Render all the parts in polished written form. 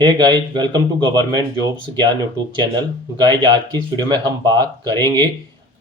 Hey guys, welcome to government jobs ज्ञान YouTube channel. Guys, आज की इस वीडियो में हम बात करेंगे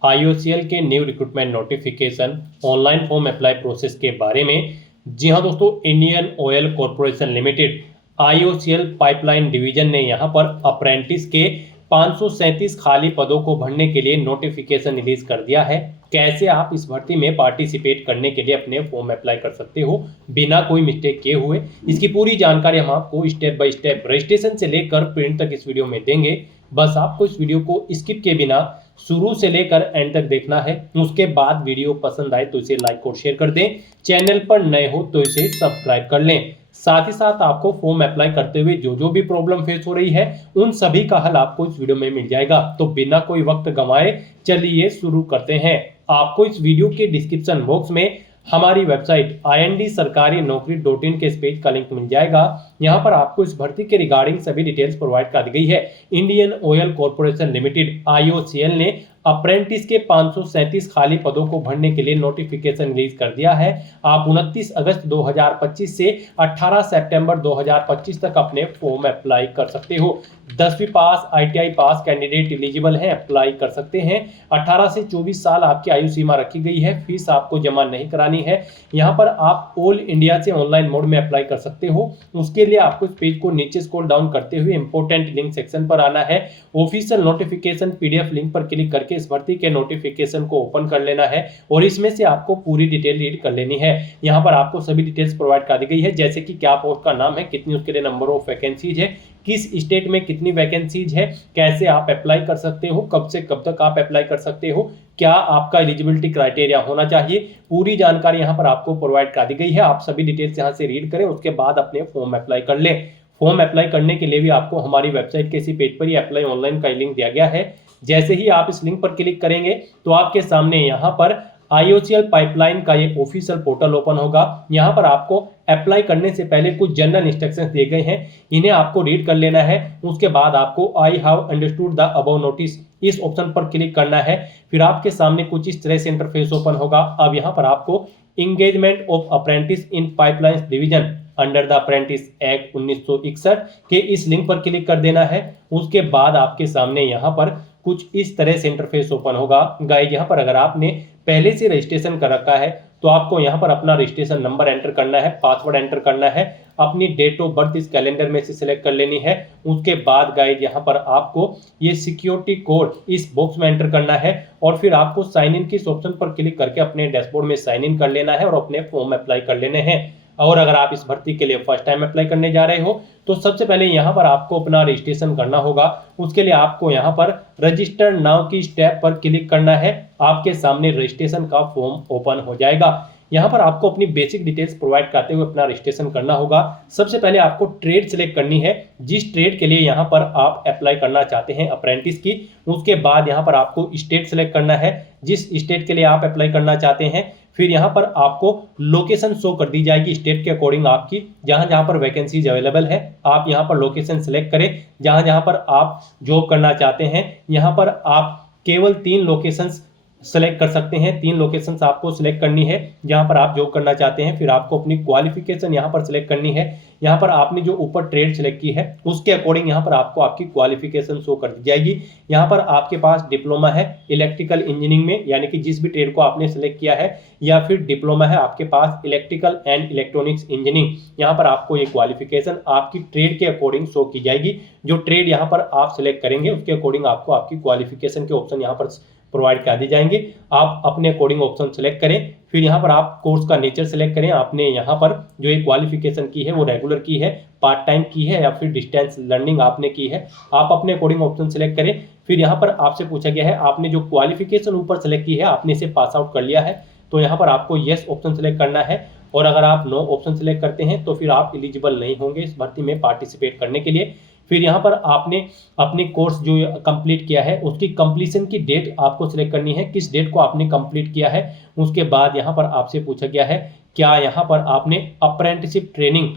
आईओसीएल के new recruitment notification online form apply process के बारे में। जी हाँ दोस्तों, Indian oil corporation limited IOCL pipeline division ने यहाँ पर अप्रेंटिस के 537 खाली पदों को भरने के लिए नोटिफिकेशन रिलीज कर दिया है। कैसे आप इस भर्ती में पार्टिसिपेट करने के लिए अपने फॉर्म अप्लाई कर सकते हो बिना कोई मिस्टेक किए हुए, इसकी पूरी जानकारी हम आपको स्टेप बाय स्टेप रजिस्ट्रेशन से लेकर प्रिंट तक इस वीडियो में देंगे। बस आपको इस वीडियो को स्किप किए बिना शुरू से लेकर एंड तक देखना है। उसके बाद वीडियो पसंद आए तो इसे लाइक और शेयर कर दें। चैनल पर नए हो तो इसे सब्सक्राइब कर लें। साथ ही साथ आपको फॉर्म अप्लाई करते हुए जो भी प्रॉब्लम फेस हो रही है उन सभी का हल आपको इस वीडियो में मिल जाएगा। तो बिना कोई वक्त गंवाए चलिए शुरू करते हैं। आपको इस वीडियो के डिस्क्रिप्शन बॉक्स में हमारी वेबसाइट IND-sarkari-naukri.in के इस पेज का लिंक मिल जाएगा। यहाँ पर आपको इस भर्ती के रिगार्डिंग सभी डिटेल्स प्रोवाइड कर दी गई है। Indian oil corporation limited IOCL ने अप्रेंटिस के 537 खाली पदों को भरने के लिए नोटिफिकेशन रिलीज कर दिया है। आप 29 अगस्त 2025 से 18 सितंबर 2025 तक अपने फॉर्म अप्लाई कर सकते हो। 10वीं पास ITI पास कैंडिडेट एलिजिबल हैं, अप्लाई कर सकते हैं। 18 से 24 साल आपकी आयु सीमा रखी गई है। फीस आपको जमा नहीं करानी है। यहाँ पर आप ऑल इंडिया से ऑनलाइन मोड में अप्लाई कर सकते हो। उसके लिए आपको इस पेज को नीचे स्क्रॉल डाउन करते हुए इंपोर्टेंट लिंक सेक्शन पर आना है। ऑफिशियल नोटिफिकेशन PDF लिंक पर क्लिक करके इस भर्ती के नोटिफिकेशन को ओपन कर लेना है और इसमें से आपको पूरी डिटेल रीड कर लेनी है। यहाँ पर आपको सभी डिटेल्स प्रोवाइड कर दी गई है, जैसे कि क्या पोस्ट का नाम है, कितनी उसके लिए नंबर ऑफ वैकेंसीज है, किस स्टेट में कितनी वैकेंसीज है, कैसे आप अप्लाई कर सकते हो, कब से कब तक आप अप्लाई कर सकते हो, क्या आपका एलिजिबिलिटी क्राइटेरिया होना चाहिए। पूरी जानकारी यहाँ पर आपको प्रोवाइड कर दी गई है। आप सभी डिटेल्स यहाँ से रीड करें, उसके बाद अपने फॉर्म अप्लाई कर लें। फॉर्म अप्लाई करने के लिए भी आपको हमारी वेबसाइट के इसी पेज पर ही अप्लाई ऑनलाइन का लिंक दिया गया है। जैसे ही आप इस लिंक पर क्लिक करेंगे तो आपके सामने यहाँ पर IOCL पाइपलाइन का ये ऑफिशियल पोर्टल ओपन होगा। यहाँ पर आपको अप्लाई करने से पहले कुछ जनरल इंस्ट्रक्शंस दिए गए हैं, इन्हें आपको रीड कर लेना है। उसके बाद आपको I have understood the above notice इस ऑप्शन पर क्लिक करना है। फिर आपके सामने कुछ इस तरह से इंटरफेस ओपन होगा। अब यहाँ पर आपको engagement of apprentice in pipelines division under the apprentice act 1961 के इस लिंक पर क्लिक कर देना है। उसके बाद आपके सामने यहाँ पर कुछ इस तरह से इंटरफेस ओपन होगा। गाइस, यहाँ पर अगर आपने पहले से रजिस्ट्रेशन कर रखा है तो आपको यहाँ पर अपना रजिस्ट्रेशन नंबर एंटर करना है, पासवर्ड एंटर करना है, अपनी डेट ऑफ बर्थ इस कैलेंडर में से सिलेक्ट कर लेनी है। उसके बाद गाइस, यहाँ पर आपको ये सिक्योरिटी कोड इस बॉक्स में एंटर करना है और फिर आपको साइन इन की इस ऑप्शन पर क्लिक करके अपने डैशबोर्ड में साइन इन कर लेना है और अपने फॉर्म अप्लाई कर लेने हैं। और अगर आप इस भर्ती के लिए फर्स्ट टाइम अप्लाई करने जा रहे हो तो सबसे पहले यहाँ पर आपको अपना रजिस्ट्रेशन करना होगा। उसके लिए आपको यहाँ पर रजिस्टर नाउ की स्टेप पर क्लिक करना है। आपके सामने रजिस्ट्रेशन का फॉर्म ओपन हो जाएगा। यहाँ पर आपको अपनी बेसिक डिटेल्स प्रोवाइड करते हुए अपना रजिस्ट्रेशन करना होगा। सबसे पहले आपको ट्रेड सिलेक्ट करनी है, जिस ट्रेड के लिए यहाँ पर आप अप्लाई करना चाहते हैं अप्रेंटिस की। उसके बाद यहाँ पर आपको स्टेट सिलेक्ट करना है, जिस स्टेट के लिए आप अप्लाई करना चाहते हैं। फिर यहाँ पर आपको लोकेशन शो कर दी जाएगी स्टेट के अकॉर्डिंग आपकी, जहाँ जहाँ पर वैकेंसीज अवेलेबल है। आप यहाँ पर लोकेशन सिलेक्ट करें जहाँ जहाँ पर आप जॉब करना चाहते हैं। यहाँ पर आप केवल 3 लोकेशंस सेलेक्ट कर सकते हैं। 3 लोकेशंस आपको सिलेक्ट करनी है जहां पर आप जॉब करना चाहते हैं। फिर आपको अपनी क्वालिफिकेशन यहां पर सिलेक्ट करनी है। यहां पर आपने जो ऊपर ट्रेड सिलेक्ट की है उसके अकॉर्डिंग यहां पर आपको आपकी क्वालिफिकेशन शो कर दी जाएगी। यहां पर आपके पास डिप्लोमा है इलेक्ट्रिकल इंजीनियरिंग में, यानी कि जिस भी ट्रेड को आपने सिलेक्ट किया है, या फिर डिप्लोमा है आपके पास इलेक्ट्रिकल एंड इलेक्ट्रॉनिक्स इंजीनियरिंग। यहाँ पर आपको ये क्वालिफिकेशन आपकी ट्रेड के अकॉर्डिंग शो की जाएगी। जो ट्रेड यहाँ पर आप सिलेक्ट करेंगे उसके अकॉर्डिंग आपको आपकी क्वालिफिकेशन के ऑप्शन यहाँ पर प्रोवाइड कर दी जाएंगे। आप अपने अकॉर्डिंग ऑप्शन सेलेक्ट करें। फिर यहाँ पर आप कोर्स का नेचर सेलेक्ट करें। आपने यहाँ पर जो एक क्वालिफिकेशन की है वो रेगुलर की है, पार्ट टाइम की है, या फिर डिस्टेंस लर्निंग आपने की है। आप अपने अकॉर्डिंग ऑप्शन सेलेक्ट करें। फिर यहाँ पर आपसे पूछा गया है आपने जो क्वालिफिकेशन ऊपर सेलेक्ट की है आपने इसे पास आउट कर लिया है, तो यहाँ पर आपको येस ऑप्शन सेलेक्ट करना है। और अगर आप नो ऑप्शन सेलेक्ट करते हैं तो फिर आप एलिजिबल नहीं होंगे इस भर्ती में पार्टिसिपेट करने के लिए। फिर यहाँ पर आपने अपनी कोर्स जो कंप्लीट किया है उसकी कंप्लीशन की डेट आपको सिलेक्ट करनी है, किस डेट को आपने कंप्लीट किया है। उसके बाद यहाँ पर आपसे पूछा गया है क्या यहाँ पर आपने अप्रेंटिसशिप ट्रेनिंग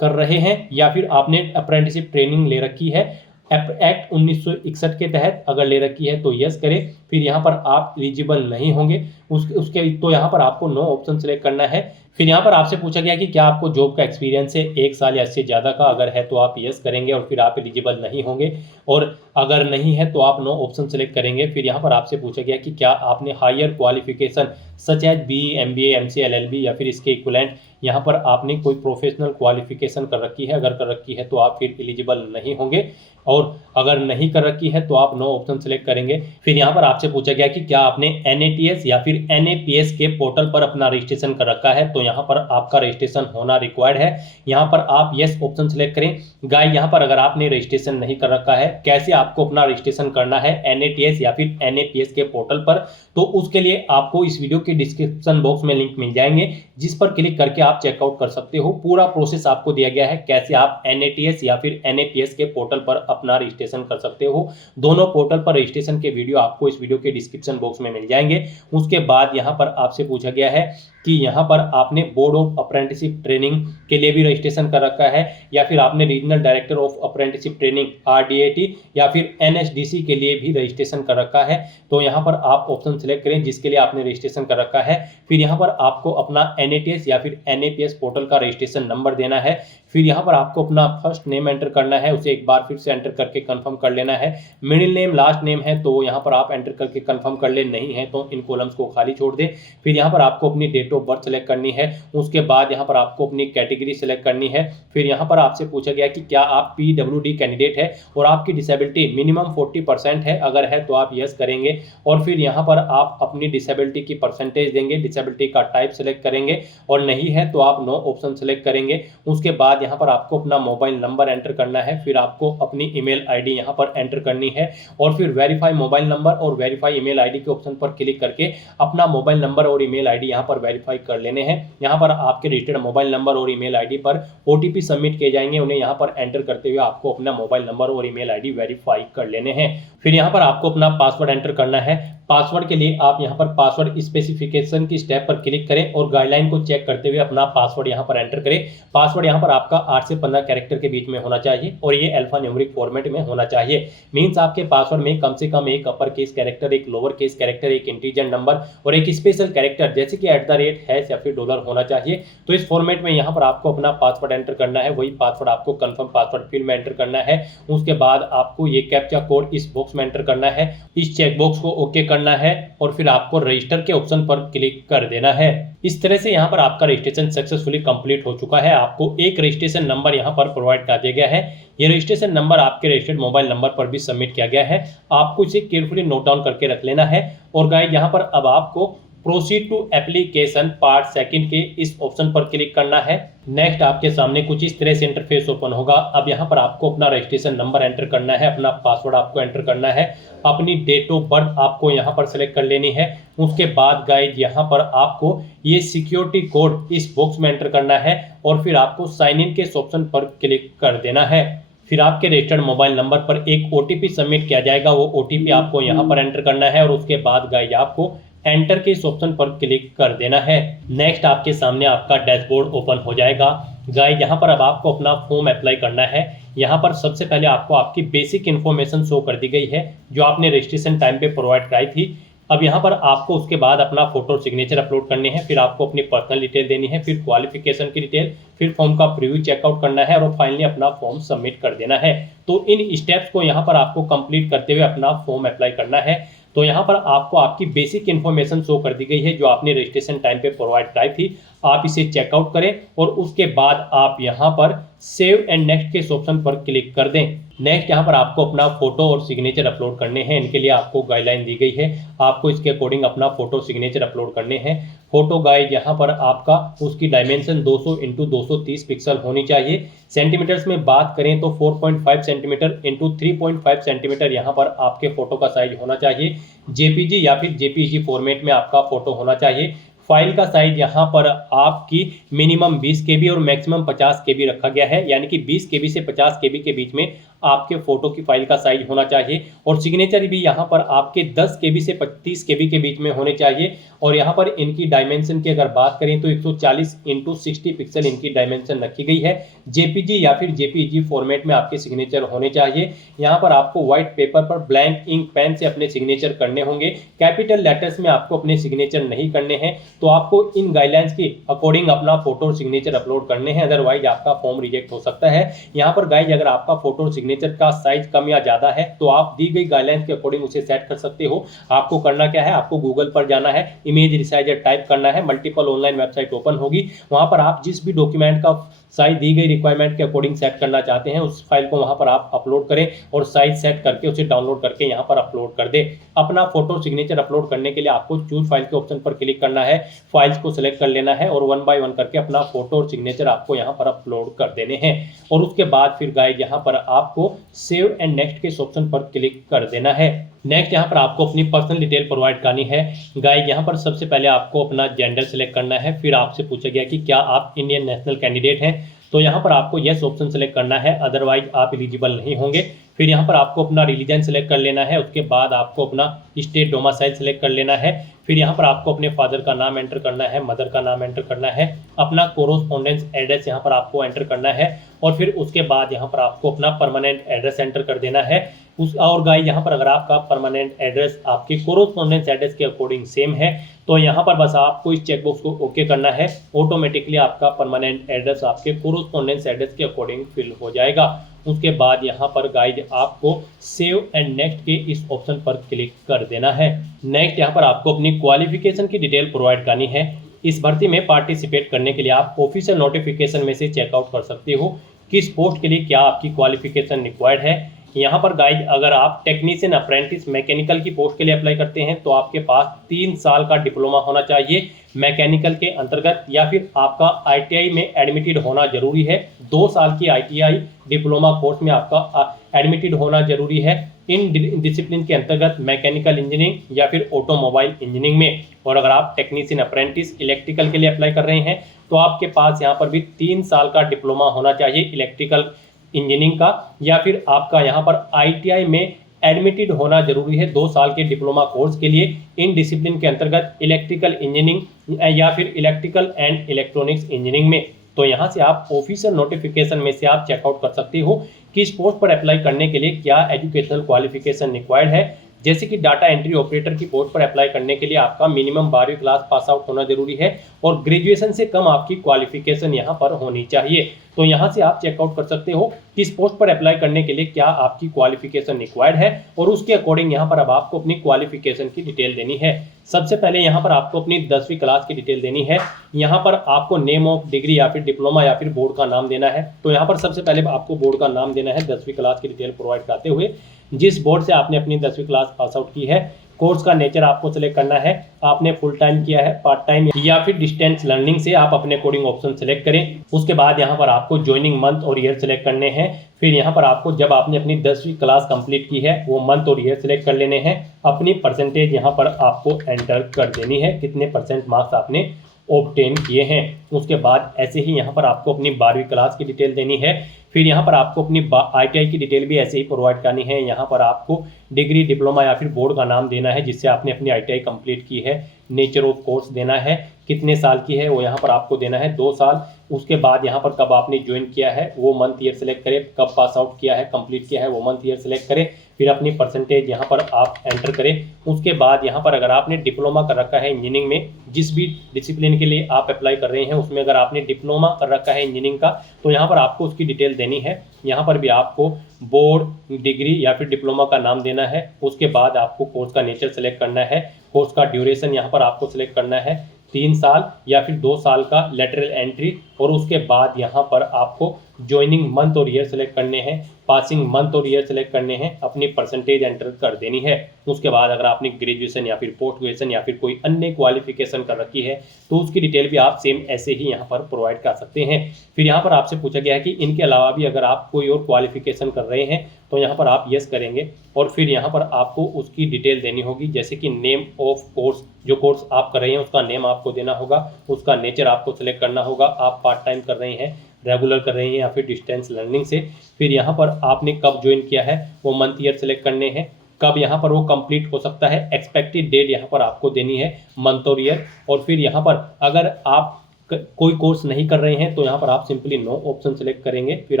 कर रहे हैं या फिर आपने अप्रेंटिसशिप ट्रेनिंग ले रखी है एक्ट 1961 के तहत। अगर ले रखी है तो यस करें। फिर यहाँ पर आप एलिजिबल नहीं होंगे। उसके तो यहाँ पर आपको नो ऑप्शन सेलेक्ट करना है। फिर यहाँ पर आपसे पूछा गया कि क्या आपको जॉब का एक्सपीरियंस है 1 साल या इससे ज़्यादा का, अगर है तो आप यस करेंगे और फिर आप एलिजिबल नहीं होंगे, और अगर नहीं है तो आप नो ऑप्शन सेलेक्ट करेंगे। फिर यहाँ पर आपसे पूछा गया कि क्या आपने higher qualification such as B MBA MCA LLB या फिर इसके इक्विवेलेंट यहाँ पर आपने कोई प्रोफेशनल क्वालिफिकेशन कर रखी है, अगर कर रखी है तो आप फिर एलिजिबल नहीं होंगे, और अगर नहीं कर रखी है तो आप नो ऑप्शन सेलेक्ट करेंगे। फिर यहाँ पर आपसे पूछा गया कि क्या आपने NATS या फिर NAPS के पोर्टल पर अपना रजिस्ट्रेशन कर रखा है, तो यहाँ पर आपका रजिस्ट्रेशन होना रिक्वायर्ड है। यहाँ पर आप यस ऑप्शन सेलेक्ट करें। गाइस यहाँ पर अगर आपने रजिस्ट्रेशन नहीं कर रखा है, कैसे आपको अपना रजिस्ट्रेशन करना है NATS या फिर NAPS के पोर्टल पर, तो उसके लिए आपको इस वीडियो के डिस्क्रिप्शन बॉक्स में लिंक मिल जाएंगे, जिस पर क्लिक करके आप चेकआउट कर सकते हो। पूरा प्रोसेस आपको दिया गया है कैसे आप NATS या फिर NAPS के पोर्टल पर अपना रजिस्ट्रेशन कर सकते हो। दोनों पोर्टल पर रजिस्ट्रेशन के वीडियो आपको इस वीडियो के डिस्क्रिप्शन बॉक्स में मिल जाएंगे। उसके बाद यहाँ पर आपसे पूछा गया है कि यहाँ पर आपने बोर्ड ऑफ अप्रेंटिसशिप ट्रेनिंग के लिए भी रजिस्ट्रेशन कर रखा है, या फिर आपने regional director of apprenticeship training RDAT या फिर NSDC के लिए भी रजिस्ट्रेशन कर रखा है, तो यहाँ पर आप ऑप्शन सेलेक्ट करें जिसके लिए आपने रजिस्ट्रेशन कर रखा है। फिर यहाँ पर आपको अपना NATS या फिर NAPS पोर्टल का रजिस्ट्रेशन नंबर देना है। फिर यहाँ पर आपको अपना फर्स्ट नेम एंटर करना है, उसे एक बार फिर से एंटर करके कंफर्म कर लेना है। मिडिल नेम लास्ट नेम है तो यहाँ पर आप एंटर करके कंफर्म कर ले, नहीं है तो इन कॉलम्स को खाली छोड़ दें। फिर यहाँ पर आपको अपनी डेट ऑफ बर्थ सेलेक्ट करनी है। उसके बाद यहाँ पर आपको अपनी कैटेगरी सेलेक्ट करनी है। फिर यहाँ पर आपसे पूछा गया कि क्या आप PWD कैंडिडेट है और आपकी डिसेबिलिटी मिनिमम 40% है, अगर है तो आप यस करेंगे, और फिर यहाँ पर आप अपनी डिसेबिलिटी की परसेंटेज देंगे, डिसेबिलिटी का टाइप सेलेक्ट करेंगे, और नहीं है तो आप नो ऑप्शन सेलेक्ट करेंगे। उसके बाद यहाँ पर आपको अपना मोबाइल नंबर एंटर करना है। फिर आपको अपनी ईमेल आईडी यहाँ पर एंटर करनी है, और फिर वेरीफाई मोबाइल नंबर और वेरीफाई ईमेल आईडी के ऑप्शन पर क्लिक करके अपना मोबाइल नंबर और ईमेल आईडी यहाँ पर वेरीफाई कर लेने हैं। यहाँ पर आपके रजिस्टर्ड मोबाइल नंबर और ईमेल आईडी पर OTP सबमिट किए जाएंगे, उन्हें यहाँ पर एंटर करते हुए आपको अपना मोबाइल नंबर और ईमेल आईडी वेरीफाई कर लेने हैं। फिर यहाँ पर आपको अपना पासवर्ड एंटर करना है। पासवर्ड के लिए आप यहाँ पर पासवर्ड स्पेसिफिकेशन की स्टेप पर क्लिक करें और गाइडलाइन को चेक करते हुए अपना पासवर्ड यहाँ पर एंटर करें। पासवर्ड यहाँ पर आपका 8 से 15 कैरेक्टर के बीच में होना चाहिए और ये अल्फा न्यूमेरिक फॉर्मेट में होना चाहिए। मींस आपके पासवर्ड में कम से कम एक अपर केस कैरेक्टर, एक लोअर केस कैरेक्टर, एक इंटीजर नंबर और एक स्पेशल कैरेक्टर जैसे कि @ या फिर $, होना चाहिए। तो इस फॉर्मेट में यहाँ पर आपको अपना पासवर्ड एंटर करना है। वही पासवर्ड आपको कंफर्म पासवर्ड फील्ड में एंटर करना है। उसके बाद आपको ये कैप्चा कोड इस बॉक्स में एंटर करना है, इस चेक बॉक्स को ओके करना है और फिर आपको रजिस्टर के ऑप्शन पर क्लिक कर देना है। इस तरह से यहाँ पर आपका रजिस्ट्रेशन सक्सेसफुली कंप्लीट हो चुका है। आपको एक रजिस्ट्रेशन नंबर यहाँ पर प्रोवाइड कर दिया गया है। ये रजिस्ट्रेशन नंबर आपके रजिस्टर्ड मोबाइल नंबर पर भी सबमिट किया गया है। आपको इसे केयरफुली नोट डाउन करके रख लेना है। और गाइस यहाँ पर अब आपको proceed to application part second के इस ऑप्शन पर क्लिक करना है। नेक्स्ट आपके सामने कुछ इस तरह से इंटरफेस ओपन होगा। अब यहाँ पर आपको अपना रजिस्ट्रेशन नंबर एंटर करना है, अपना पासवर्ड आपको एंटर करना है, अपनी डेट ऑफ बर्थ आपको यहाँ पर सेलेक्ट कर लेनी है। उसके बाद गाइस यहाँ पर आपको ये सिक्योरिटी कोड इस बॉक्स में एंटर करना है और फिर आपको साइन इन के इस ऑप्शन पर क्लिक कर देना है। फिर आपके रजिस्टर्ड मोबाइल नंबर पर एक OTP सबमिट किया जाएगा, वो OTP आपको यहाँ पर एंटर करना है और उसके बाद गाइस आपको एंटर के इस ऑप्शन पर क्लिक कर देना है। नेक्स्ट आपके सामने आपका डैशबोर्ड ओपन हो जाएगा। गाइस यहाँ पर अब आपको अपना फॉर्म अप्लाई करना है। यहाँ पर सबसे पहले आपको आपकी बेसिक इन्फॉर्मेशन शो कर दी गई है जो आपने रजिस्ट्रेशन टाइम पे प्रोवाइड कराई थी। अब यहाँ पर आपको उसके बाद अपना फोटो सिग्नेचर अपलोड करने हैं, फिर आपको अपनी पर्सनल डिटेल देनी है, फिर क्वालिफिकेशन की डिटेल, फिर फॉर्म का प्रीव्यू चेकआउट करना है और फाइनली अपना फॉर्म सबमिट कर देना है। तो इन स्टेप्स को यहाँ पर आपको कंप्लीट करते हुए अपना फॉर्म अप्लाई करना है। तो यहाँ पर आपको आपकी बेसिक इन्फॉर्मेशन शो कर दी गई है जो आपने रजिस्ट्रेशन टाइम पे प्रोवाइड कराई थी। आप इसे चेकआउट करें और उसके बाद आप यहाँ पर सेव एंड नेक्स्ट के इस ऑप्शन पर क्लिक कर दें। नेक्स्ट यहाँ पर आपको अपना फोटो और सिग्नेचर अपलोड करने हैं। इनके लिए आपको गाइडलाइन दी गई है, आपको इसके अकॉर्डिंग अपना फोटो सिग्नेचर अपलोड करने हैं। फोटो गाइड यहाँ पर आपका उसकी डायमेंशन 200 × 230 पिक्सल होनी चाहिए। सेंटीमीटर्स में बात करें तो 4.5 सेंटीमीटर × 3.5 सेंटीमीटर यहाँ पर आपके फोटो का साइज होना चाहिए। JPG या फिर JPEG फॉर्मेट में आपका फोटो होना चाहिए। फाइल का साइज यहाँ पर आपकी मिनिमम 20 केबी और मैक्सिमम 50 केबी रखा गया है, यानी कि 20 केबी से 50 केबी के बीच में आपके फोटो की फाइल का साइज होना चाहिए। और सिग्नेचर भी यहाँ पर आपके 10 केबी से 35 केबी के बीच में होने चाहिए। और यहाँ पर इनकी डायमेंशन की अगर बात करें तो 140 इंटू 60 पिक्सल इनकी डायमेंशन रखी गई है। जेपीजी या फिर जेपीजी फॉर्मेट में आपके सिग्नेचर होने चाहिए। यहाँ पर आपको व्हाइट पेपर पर ब्लैंक इंक पेन से अपने सिग्नेचर करने होंगे। कैपिटल लेटर्स में आपको अपने सिग्नेचर नहीं करने हैं, तो आपको इन गाइडलाइंस के अकॉर्डिंग अपना फोटो और सिग्नेचर अपलोड करने हैं, अदरवाइज आपका फॉर्म रिजेक्ट हो सकता है। यहाँ पर गाइज अगर आपका फोटो और सिग्नेचर का साइज कम या ज्यादा है तो आप दी गई गाइडलाइंस के अकॉर्डिंग उसे सेट कर सकते हो। आपको करना क्या है, आपको गूगल पर जाना है, इमेज रिसाइजर टाइप करना है, मल्टीपल ऑनलाइन वेबसाइट ओपन होगी, वहां पर आप जिस भी डॉक्यूमेंट का साइज दी गई रिक्वायरमेंट के अकॉर्डिंग सेट करना चाहते हैं उस फाइल को वहां पर आप अपलोड करें और साइज सेट करके उसे डाउनलोड करके यहां पर अपलोड कर दें। अपना फोटो सिग्नेचर अपलोड करने के लिए आपको चूज फाइल के ऑप्शन पर क्लिक करना है, फाइल्स को सिलेक्ट कर लेना है और 1 बाय 1 करके अपना फोटो और सिग्नेचर आपको यहां पर अपलोड कर देने हैं। और उसके बाद फिर गाइस यहां पर आपको सेव एंड नेक्स्ट के ऑप्शन पर क्लिक कर देना है। नेक्स्ट यहाँ पर आपको अपनी पर्सनल डिटेल प्रोवाइड करनी है। गाइस यहाँ पर सबसे पहले आपको अपना जेंडर सेलेक्ट करना है, फिर आपसे पूछा गया कि क्या आप इंडियन नेशनल कैंडिडेट हैं, तो यहाँ पर आपको यस ऑप्शन सेलेक्ट करना है, अदरवाइज आप एलिजिबल नहीं होंगे। फिर यहाँ पर आपको अपना रिलीजन सेलेक्ट कर लेना है, उसके बाद आपको अपना स्टेट डोमिसाइल सेलेक्ट कर लेना है। फिर यहाँ पर आपको अपने फादर का नाम एंटर करना है, मदर का नाम एंटर करना है, अपना कोरोस्पोंडेंस एड्रेस यहाँ पर आपको एंटर करना है और फिर उसके बाद यहाँ पर आपको अपना परमानेंट एड्रेस एंटर कर देना है। और गाइस यहाँ पर अगर आपका परमानेंट एड्रेस आपके कोरोस्पोंडेंस एड्रेस के अकॉर्डिंग सेम है तो यहाँ पर बस आपको इस चेकबॉक्स को ओके करना है, ऑटोमेटिकली आपका परमानेंट एड्रेस आपके कोरोस्पोंडेंस एड्रेस के अकॉर्डिंग फिल हो जाएगा। उसके बाद यहाँ पर गाइड आपको सेव एंड नेक्स्ट के इस ऑप्शन पर क्लिक कर देना है। नेक्स्ट यहाँ पर आपको अपनी क्वालिफिकेशन की डिटेल प्रोवाइड करनी है। इस भर्ती में पार्टिसिपेट करने के लिए आप ऑफिशियल नोटिफिकेशन में से चेकआउट कर सकते हो किस पोस्ट के लिए क्या आपकी क्वालिफिकेशन रिक्वायर्ड है। यहाँ पर गाइड अगर आप टेक्नीशियन अप्रेंटिस मैकेनिकल की पोस्ट के लिए अप्लाई करते हैं तो आपके पास 3 साल का डिप्लोमा होना चाहिए मैकेनिकल के अंतर्गत, या फिर आपका आईटीआई में एडमिटेड होना जरूरी है। 2 साल की आईटीआई डिप्लोमा कोर्स में आपका एडमिटेड होना जरूरी है इन डिसिप्लिन के अंतर्गत मैकेनिकल इंजीनियरिंग या फिर ऑटोमोबाइल इंजीनियरिंग में। और अगर आप टेक्नीशियन अप्रेंटिस इलेक्ट्रिकल के लिए अप्लाई कर रहे हैं तो आपके पास यहाँ पर भी 3 साल का डिप्लोमा होना चाहिए इलेक्ट्रिकल इंजीनियरिंग का, या फिर आपका यहाँ पर आईटीआई में एडमिटेड होना जरूरी है 2 साल के डिप्लोमा कोर्स के लिए इन डिसिप्लिन के अंतर्गत इलेक्ट्रिकल इंजीनियरिंग या फिर इलेक्ट्रिकल एंड इलेक्ट्रॉनिक्स इंजीनियरिंग में। तो यहाँ से आप ऑफिशियल नोटिफिकेशन में से आप चेकआउट कर सकते हो कि इस पोस्ट पर अप्लाई करने के लिए क्या एजुकेशनल क्वालिफिकेशन रिक्वायर्ड है। जैसे कि डाटा एंट्री ऑपरेटर की पोस्ट पर अप्लाई करने के लिए आपका मिनिमम 12वीं क्लास पास आउट होना जरूरी है और ग्रेजुएशन से कम आपकी क्वालिफिकेशन यहाँ पर होनी चाहिए। तो यहाँ से आप चेकआउट कर सकते हो कि इस पोस्ट पर अप्लाई करने के लिए क्या आपकी क्वालिफिकेशन रिक्वायर्ड है और उसके अकॉर्डिंग यहाँ पर अब आपको अपनी क्वालिफिकेशन की डिटेल देनी है। सबसे पहले यहाँ पर आपको अपनी 10वीं क्लास की डिटेल देनी है। यहाँ पर आपको नेम ऑफ डिग्री या फिर डिप्लोमा या फिर बोर्ड का नाम देना है। तो यहाँ पर सबसे पहले आपको बोर्ड का नाम देना है 10वीं क्लास की डिटेल प्रोवाइड करते हुए, जिस बोर्ड से आपने अपनी 10वीं क्लास पास आउट की है। कोर्स का नेचर आपको सेलेक्ट करना है, आपने फुल टाइम किया है, पार्ट टाइम या फिर डिस्टेंस लर्निंग से आप अपने कोडिंग ऑप्शन सेलेक्ट करें। उसके बाद यहाँ पर आपको ज्वाइनिंग मंथ और ईयर सेलेक्ट करने हैं। फिर यहाँ पर आपको जब आपने अपनी 10वीं क्लास कंप्लीट की है वो मंथ और ईयर सेलेक्ट कर लेने हैं। अपनी परसेंटेज यहाँ पर आपको एंटर कर देनी है, कितने % मार्क्स आपने ऑब्टेन किए हैं। उसके बाद ऐसे ही यहाँ पर आपको अपनी 12वीं क्लास की डिटेल देनी है। फिर यहाँ पर आपको अपनी आईटीआई की डिटेल भी ऐसे ही प्रोवाइड करनी है। यहाँ पर आपको डिग्री डिप्लोमा या फिर बोर्ड का नाम देना है जिससे आपने अपनी आईटीआई कंप्लीट की है। नेचर ऑफ कोर्स देना है, कितने साल की है वो यहाँ पर आपको देना है 2 साल। उसके बाद यहाँ पर कब आपने ज्वाइन किया है वो मंथ ईयर सेलेक्ट करें, कब पास आउट किया है कंप्लीट किया है वो मंथ ईयर सेलेक्ट करें। फिर अपनी परसेंटेज यहाँ पर आप एंटर करें। उसके बाद यहाँ पर अगर आपने डिप्लोमा कर रखा है इंजीनियरिंग में, जिस भी डिसिप्लिन के लिए आप अप्लाई कर रहे हैं उसमें अगर आपने डिप्लोमा कर रखा है इंजीनियरिंग का तो यहाँ पर आपको उसकी डिटेल देनी है। यहाँ पर भी आपको बोर्ड, डिग्री या फिर डिप्लोमा का नाम देना है। उसके बाद आपको कोर्स का नेचर सेलेक्ट करना है, कोर्स का ड्यूरेशन यहाँ पर आपको सेलेक्ट करना है 3 साल या फिर 2 साल का लेटरल एंट्री। और उसके बाद यहाँ पर आपको ज्वाइनिंग मंथ और ईयर सेलेक्ट करने हैं, पासिंग मंथ और ईयर सेलेक्ट करने हैं, अपनी परसेंटेज एंटर कर देनी है। उसके बाद अगर आपने ग्रेजुएशन या फिर पोस्ट ग्रेजुएशन या फिर कोई अन्य क्वालिफिकेशन कर रखी है तो उसकी डिटेल भी आप सेम ऐसे ही यहाँ पर प्रोवाइड कर सकते हैं। फिर यहाँ पर आपसे पूछा गया है कि इनके अलावा भी अगर आप कोई और क्वालिफिकेशन कर रहे हैं तो यहाँ पर आप यस करेंगे और फिर यहाँ पर आपको उसकी डिटेल देनी होगी, जैसे कि नेम ऑफ कोर्स, जो कोर्स आप कर रहे हैं उसका नेम आपको देना होगा, उसका नेचर आपको सेलेक्ट करना होगा, आप पार्ट टाइम कर रहे हैं, रेगुलर कर रहे हैं या फिर डिस्टेंस लर्निंग से। फिर यहाँ पर आपने कब ज्वाइन किया है वो मंथ ईयर सेलेक्ट करने हैं, कब यहाँ पर वो कंप्लीट हो सकता है, एक्सपेक्टेड डेट यहाँ पर आपको देनी है, मंथ और ईयर। और फिर यहाँ पर अगर आप कोई कोर्स नहीं कर रहे हैं तो यहाँ पर आप सिंपली नो ऑप्शन सेलेक्ट करेंगे, फिर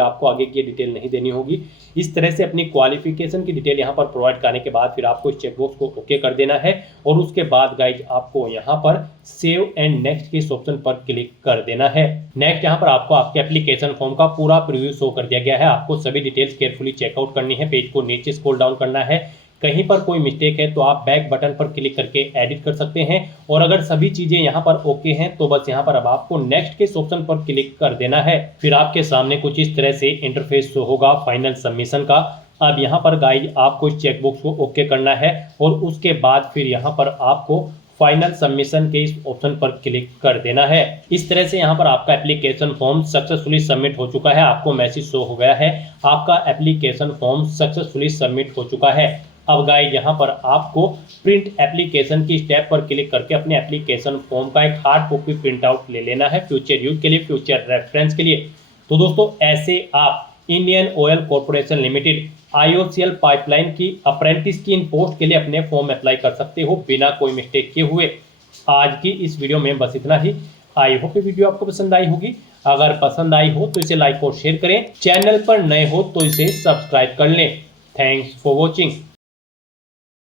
आपको आगे की डिटेल नहीं देनी होगी। इस तरह से अपनी क्वालिफिकेशन की डिटेल यहाँ पर प्रोवाइड करने के बाद फिर आपको इस चेकबॉक्स को ओके कर देना है और उसके बाद गाइज आपको यहाँ पर सेव एंड नेक्स्ट के इस ऑप्शन पर क्लिक कर देना है। नेक्स्ट यहाँ पर आपको आपके एप्लीकेशन फॉर्म का पूरा प्रीव्यू शो कर दिया गया है। आपको सभी डिटेल्स केयरफुली चेकआउट करनी है, पेज को नीचे स्क्रॉल डाउन करना है, कहीं पर कोई मिस्टेक है तो आप बैक बटन पर क्लिक करके एडिट कर सकते हैं और अगर सभी चीजें यहाँ पर ओके हैं तो बस यहाँ पर अब आपको नेक्स्ट के ऑप्शन पर क्लिक कर देना है। फिर आपके सामने कुछ इस तरह से इंटरफेस शो होगा फाइनल सबमिशन का। अब यहाँ पर गाइज आपको इस चेकबॉक्स को ओके करना है और उसके बाद फिर यहाँ पर आपको फाइनल सबमिशन के इस ऑप्शन पर क्लिक कर देना है। इस तरह से यहाँ पर आपका एप्लीकेशन फॉर्म सक्सेसफुली सबमिट हो चुका है। आपको मैसेज शो हो गया है, आपका एप्लीकेशन फॉर्म सक्सेसफुली सबमिट हो चुका है। अब गाइस यहाँ पर आपको प्रिंट एप्लीकेशन की स्टेप पर क्लिक करके अपने एप्लीकेशन फॉर्म का एक हार्ड कॉपी प्रिंट आउट ले लेना है फ्यूचर यूज के लिए, फ्यूचर रेफरेंस के लिए। तो दोस्तों ऐसे आप Indian oil corporation limited IOCL pipeline की अप्रेंटिस की इन पोस्ट के लिए अपने फॉर्म अप्लाई कर सकते हो बिना कोई मिस्टेक किए हुए। आज की इस वीडियो में बस इतना ही। आई होप ये वीडियो आपको पसंद आई होगी। अगर पसंद आई हो तो इसे लाइक और शेयर करें, चैनल पर नए हो तो इसे सब्सक्राइब कर लें। Thanks for watching.